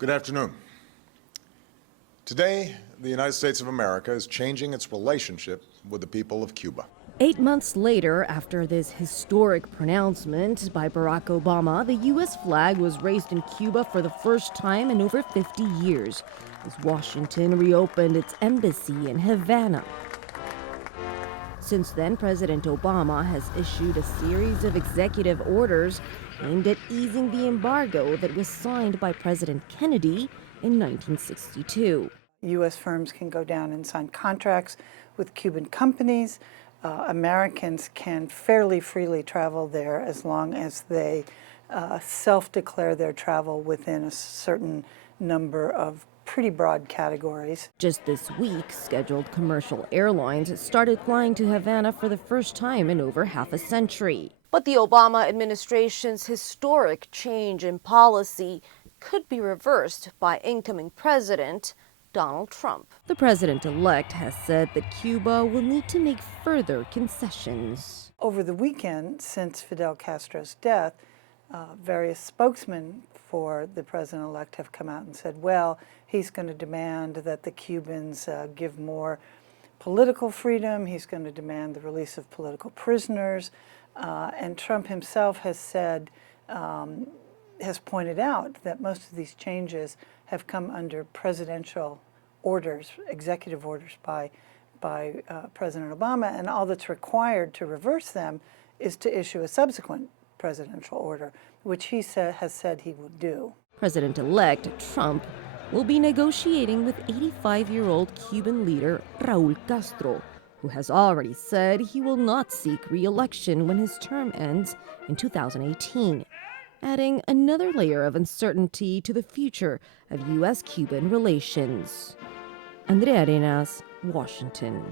Good afternoon. Today, the United States of America is changing its relationship with the people of Cuba. 8 months later, after this historic pronouncement by Barack Obama, the U.S. flag was raised in Cuba for the first time in over 50 years, as Washington reopened its embassy in Havana. Since then, President Obama has issued a series of executive orders aimed at easing the embargo that was signed by President Kennedy in 1962. U.S. firms can go down and sign contracts with Cuban companies. Americans can fairly freely travel there as long as they self-declare their travel within a certain number of pretty broad categories. Just this week, scheduled commercial airlines started flying to Havana for the first time in over half a century. But the Obama administration's historic change in policy could be reversed by incoming president Donald Trump. The president-elect has said that Cuba will need to make further concessions. Over the weekend, since Fidel Castro's death, various spokesmen for the president-elect have come out and said, well, he's going to demand that the Cubans give more political freedom. He's going to demand the release of political prisoners. And Trump himself has said, has pointed out that most of these changes have come under presidential orders, executive orders by President Obama, and all that's required to reverse them is to issue a subsequent presidential order, which he has said he will do. President-elect Trump will be negotiating with 85-year-old Cuban leader Raúl Castro, who has already said he will not seek re-election when his term ends in 2018, adding another layer of uncertainty to the future of U.S.-Cuban relations. Andrea Arenas, Washington.